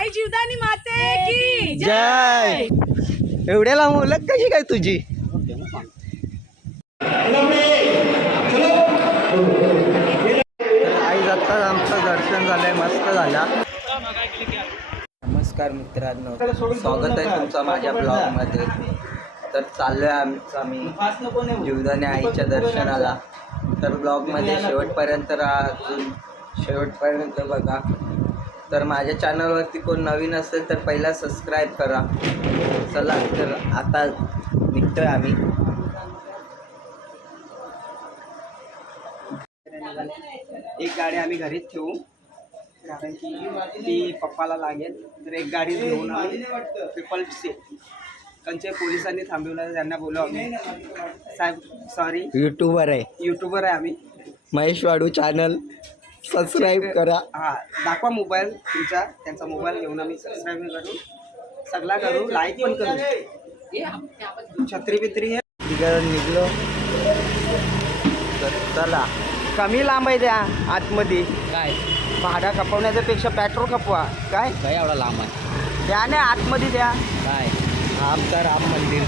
आई जीवदानी माते की जय. एवढ्याला मुलं कशी काय तुझी? आई जाता आमचं दर्शन झालंय मस्त झाला. नमस्कार मित्रांनो. स्वागत आहे तुमचं माझ्या ब्लॉगमध्ये. तर चाललोय आमचं आम्ही जीवदाने आईच्या दर्शनाला. तर ब्लॉगमध्ये शेवटपर्यंत राहा. अजून शेवटपर्यंत बघा. तर माझ्या चॅनलवरती कोण नवीन असेल तर पहिला सबस्क्राईब करा. चला तर आता निघतोय आम्ही. एक गाडी आम्ही घरीच ठेवू. कारण की ती पप्पाला लागेल. तर एक गाडी घेऊन आम्ही ट्रिपल सी कंचे पोलिसांनी थांबवलं त्यांना बोलू आम्ही. साहेब सॉरी यूट्यूबर आहे. युट्यूबर आहे आम्ही. महेश वाडू चॅनल सबस्क्राईब करा. हा दाखवा मोबाईल तुमचा त्यांचा मोबाईल घेऊन आम्ही सबस्क्राईब करू. सगळा करू लाईक पण करू. छत्री बित्री आहे. तिकडं निघलो. तर चला. कमी लांब आहे त्या आतमध्ये. काय? भाडा खपवण्याच्या पेक्षा पेट्रोल खपवा. काय? काय एवढा लांब आहे? द्या नाही आतमध्ये द्या काय? आमचं राम मंदिर.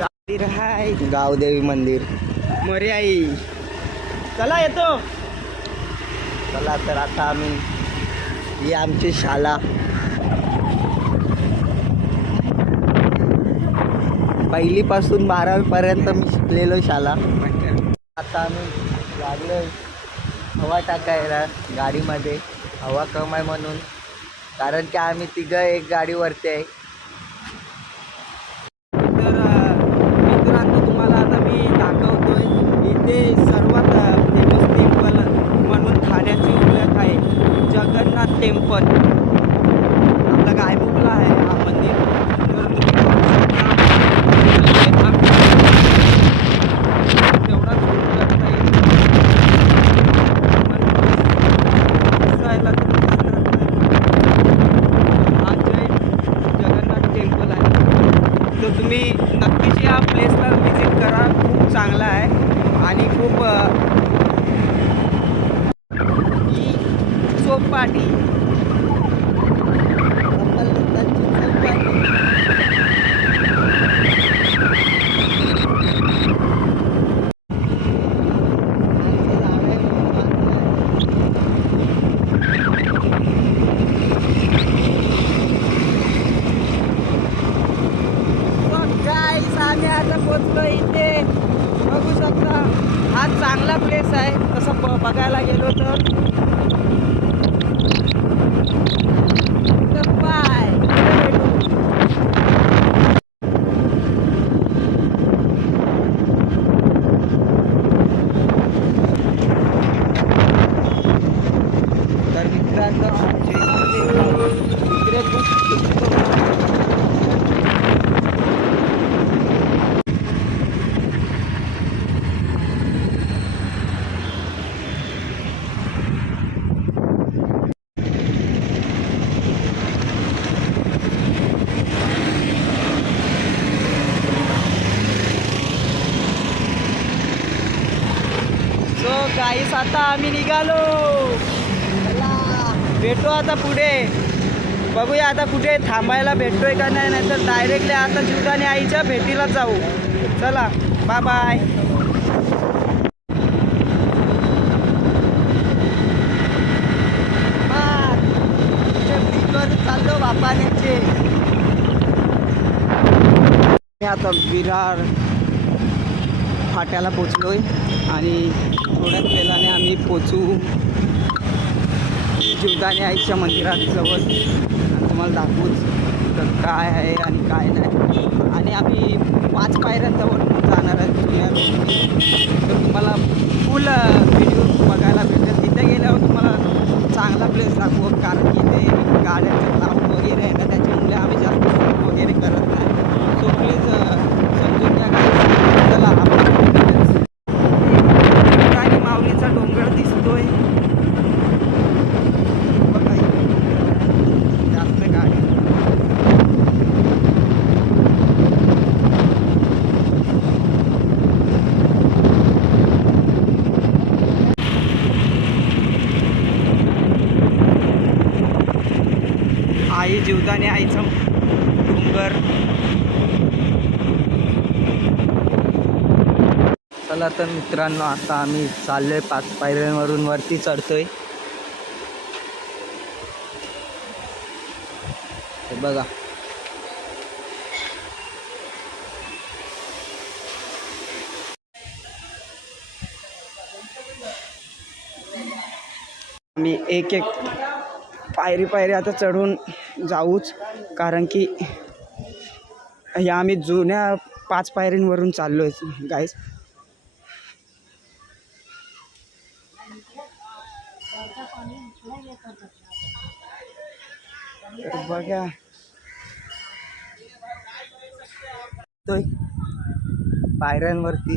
मंदिर हाय. गावदेवी मंदिर. मरे आई चला येतो. चला तर आता आम्ही ही आमची शाला पहिलीपासून बारावीपर्यंत मी शिकलेलो शाला आता आम्ही लागलो हवा टाकायला गाडीमध्ये. हवा कम आहे म्हणून. कारण की आम्ही तिघं एक गाडीवरती आहे तर अ, मित्रांनो तुम्हाला आता मी दाखवतोय इथे सर्वात फेमस टेम्पल म्हणून ठाण्याची ओळख आहे पण टेम्पल आपला गायमुखला आहे. हा मंदिर. करता येईल. जगन्नाथ आहे. तर तुम्ही नक्कीच या प्लेसला व्हिजिट करा. खूप चांगला आहे. आणि खूप ही चौपाटी गाईस आम्ही आता पोचलो इथे बघू शकता हा चांगला आहे तसं ब बघायला गेलो तर. तर तर मित्रांनो इकडे खूप सो गाईस आता आम्ही निघालो. भेटू आता पुढे. बघूया आता कुठे थांबायला भेटतोय का नाही नाहीतर डायरेक्टली आता जीवदानी आईच्या भेटीला जाऊ. चला बाय बाय चाललो बापानेचे आता विरार फाट्याला आहे आणि थोड्याच वेळाने आम्ही पोचू जीवदानी आईच्या मंदिरात जवळ. तुम्हाला दाखवूच तर काय आहे आणि काय नाही. आणि आम्ही पाच पायऱ्यांजवळ जाणार आहे. जुन्या रोडने तर तुम्हाला फुल व्हिडिओ बघायला भेटेल तिथे गेल्यावर तुम्हाला चांगला प्लेस दाखवू कारण की ते गाड्यांचं लांब वगैरे आहे ना त्याच्यामुळे आम्ही जास्त शूटिंग वगैरे करत नाही सो प्लीज समजून घ्या गाडी चला आपण आणि माऊलीचा डोंगर दिसतोय बघा इथे. जास्त गाडी आई जीवदाने आयचं डोंगर. चला तर मित्रांनो आता आम्ही चाललोय पाच पायऱ्यांवरून वरती चढतोय. बघा. आम्ही एक एक पायरी पायरी आता चढून जाऊच. कारण की या आम्ही जुन्या पाच पायरींवरून चाललो आहे गाईज बघा. तो पायऱ्यांवरती.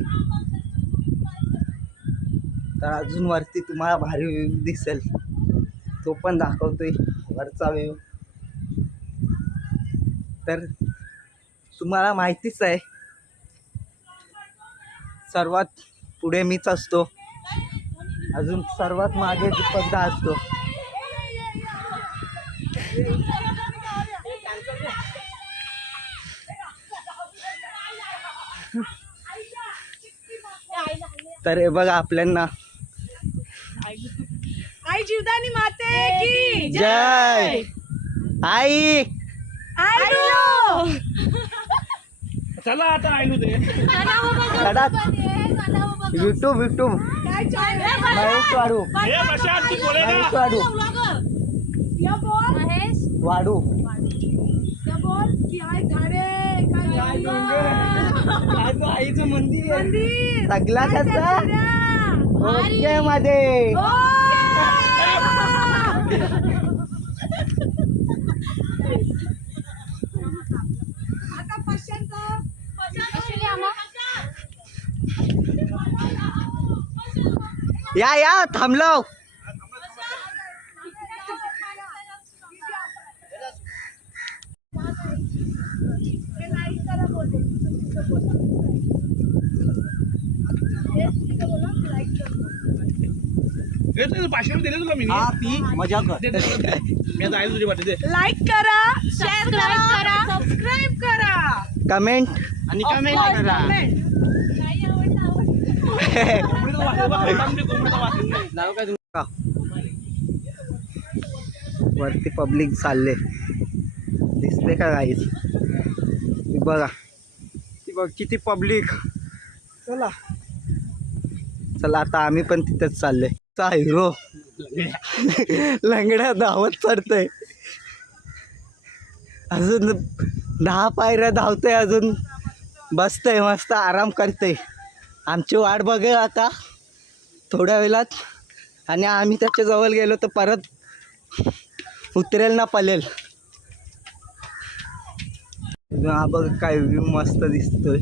तर अजून वरती तुम्हाला भारी व्ह्यू दिसेल. तो पण दाखवतोय. वरचा व्ह्यू तर तुम्हाला माहितीच आहे. सर्वात पुढे मीच असतो. अजून सर्वात मागे दीपकदा असतो. तर हे बघा आपल्यांना. आई जीवदानी माते की जय. आई. चला आता आयलू दे. YouTube YouTube? महेश वाडू. हे प्रशांत तू बोलेगा महेश वाडू. या बोल. वाडू. या बोल की हाय झाडे काय डोंगर, आईचं मंदिर. काय कसा? ओके मध्ये. या या थांबलो तुझे पाचशे रुपये दिले तुला मी. पी मजा दे, दे, दे. मी आता आयलू तुझे दे. लाईक करा शेअर करा सबस्क्राईब करा. कमेंट आणि Of course, comment. कोंबडीचं वाटलं नाही. नाव काय वरती पब्लिक चालले. दिसते का गाईस बघा. ती बघ किती पब्लिक. चला. चला आता आम्ही पण तिथेच चालले चा हिरो लंगड्या धावत चढतोय. अजून दहा पायऱ्या धावतोय अजून. बसतंय मस्त आराम करतंय. आमची वाट बघेल आता थोड्या वेळात. आणि आम्ही त्याच्याजवळ गेलो तर परत उतरेल ना पलेल. हा बघ काय व्ह्यू मस्त दिसतोय.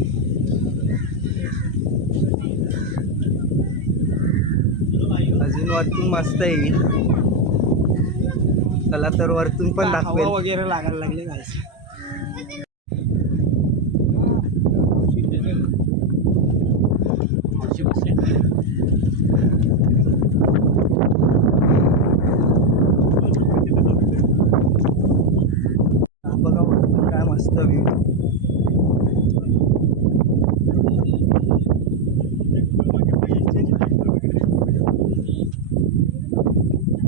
अजून वरतून मस्त येईल चला तर वरतून पण दाखवेल. वगैरे लागायला लागले काय हा बघा वरतून काय मस्त व्ह्यू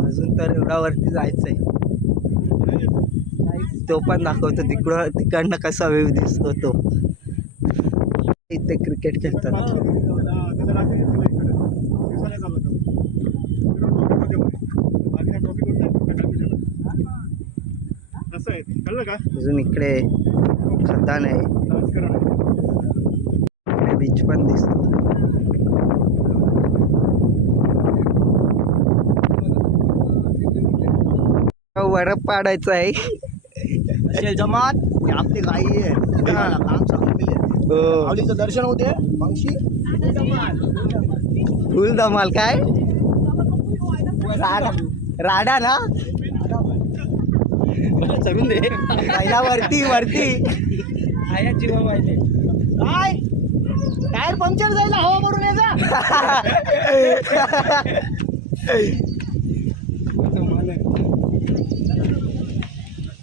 अजून तर एवढावरती जायचं आहे तो पण दाखवतो तिकडं तिकडनं कसा वेव दिसतो तो. इथे क्रिकेट खेळतात. असं आहे का अजून इकडे. आहे. इकडे बीच पण दिसतो. वरप पाडायचं आहे. जमात आपली गाई आहे. हो. दर्शन होते फुल धमाल. काय? राडा राडा ना जमीन दे. पहिला वरती वरती. आया जीवा पाहिजे काय टायर पंक्चर जायला हवा भरून याचा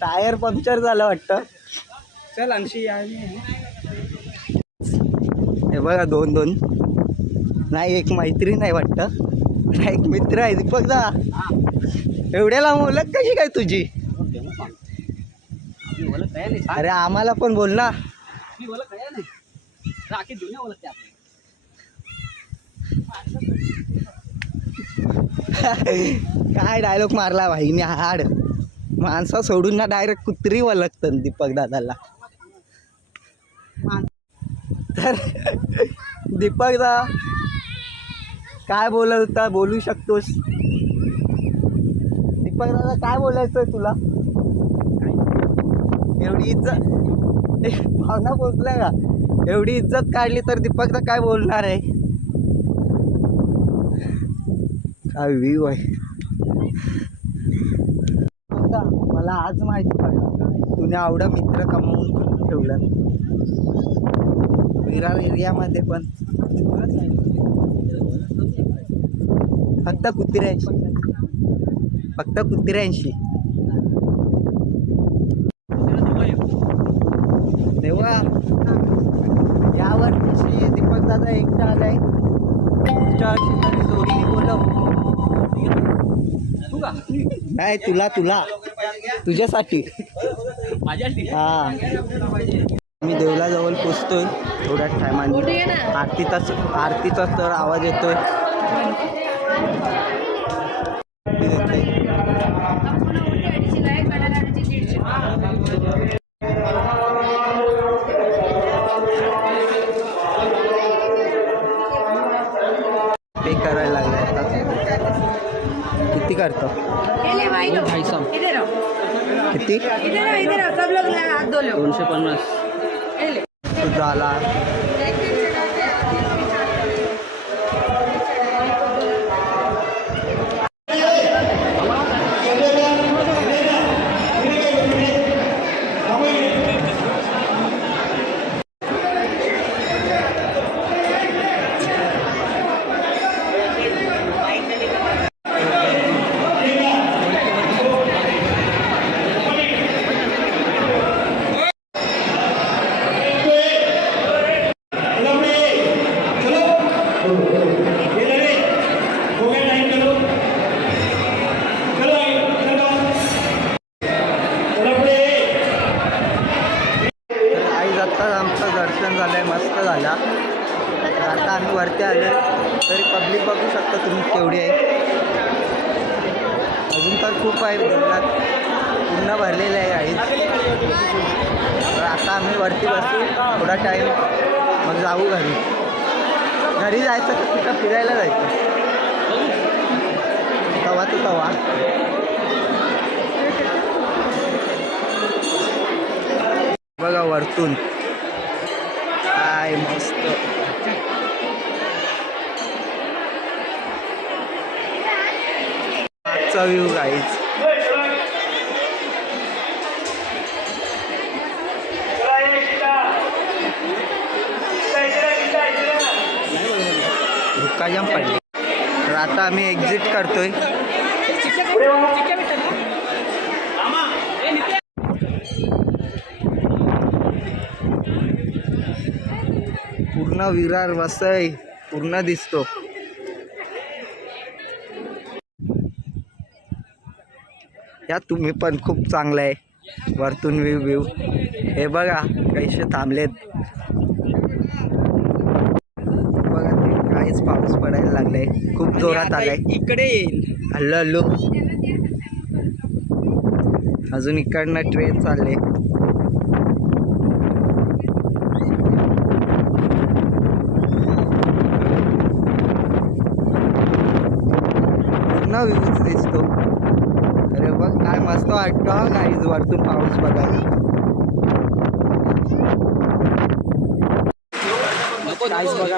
टायर पंक्चर झालं वाटतं. चल आणशी या. हे बघा दोन दोन. नाही एक मैत्री नाही वाटतं. एक मित्र आहे. दीपक दा एवढ्याला ओळख कशी काय तुझी? अरे आम्हाला पण बोल ना. काय डायलॉग मारला भाई मी हाड. माणसा सोडून ना डायरेक्ट कुत्री ओळखतं दीपक दादाला. तर दीपक दा काय बोलत होता बोलू शकतोस? दीपक दादा काय बोलायचंय तुला? एवढी इज्जत भावना पोचल्या का? एवढी इज्जत काढली तर दीपक तर काय बोलणार आहे? काय व्ह्यू आहे? मला आज माहिती पडलं तुने आवडा मित्र कमवून ठेवला. विरार एरियामध्ये पण. फक्त कुत्र्यांशी. फक्त कुत्र्याऐंशी तेव्हा या वर्षी दीपक दादा एकटा आलाय पुढच्या वर्षी तरी जोडीने बोलव नाही तुला तुला. तुझ्यासाठी. हा. मी देवलाजवळ पोचतोय. थोड्या टायमाने आरतीचाच आरतीचा तर आवाज येतोय पे करायला लागले आता किती करतो. आओ किती? दोनशे पन्नास. तुझा आला तर आई आत्ताच आमचं दर्शन झालंय मस्त झाला तर इथे आलं तरी पब्लिक बघू शकता तुम्ही केवढी आहे. अजून तर खूप आहे धरणात पूर्ण भरलेलं आहे आई तर आता आम्ही वरती बसू. थोडा टाईम मग जाऊ घरी. घरी जायचं तर कुठं फिरायला जायचं. तवा तो तवा. बघा वरतून. काय मस्त. आजचा व्ह्यू गाईच धुक्काजाम पडले तर आता आम्ही एक्झिट करतोय. पूर्ण विरार वसई पूर्ण दिसतो. या तुम्ही पण खूप चांगलं आहे. वरतून व्ह्यू व्ह्यू हे बघा कैसे थांबलेत. बघा ते काहीच पाऊस पडायला लागलाय. खूप जोरात आलाय. इकडे येईल. Hello hello. अजून इकडनं ट्रेन चालले. पूर्ण व्ह्यूज दिसतो अरे बघ काय मस्त वाटतं गाईज वरतून पाऊस बघायला. बघा.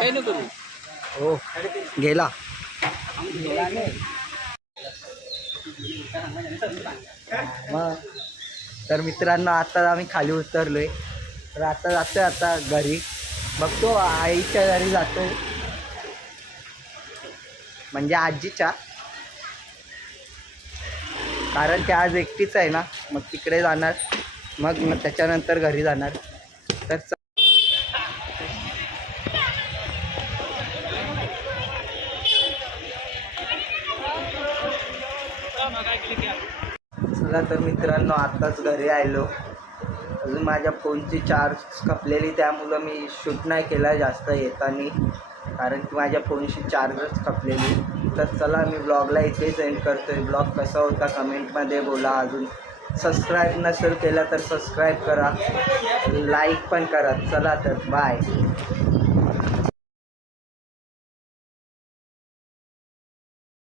हो गेला. मग तर मित्रांनो आता आम्ही खाली उतरलोय. तर आता जातोय आता घरी. बघतो आईच्या घरी जातोय. म्हणजे आजीच्या. कारण ते आज एकटीच आहे ना मग तिकडे जाणार मग मग त्याच्यानंतर घरी जाणार. तर चला तर मित्रांनो आत्ताच घरी आलो. अजून माझ्या फोनची चार्ज खपलेली त्यामुळं मी शूट नाही केला जास्त येताना. कारण की माझ्या फोनशी चार्जच खपलेली तर चला मी ब्लॉगला इथेच एंड करतोय. ब्लॉग कसा होता कमेंटमध्ये बोला अजून. सबस्क्राईब नसेल केला तर सबस्क्राईब करा. लाईक पण करा. चला तर बाय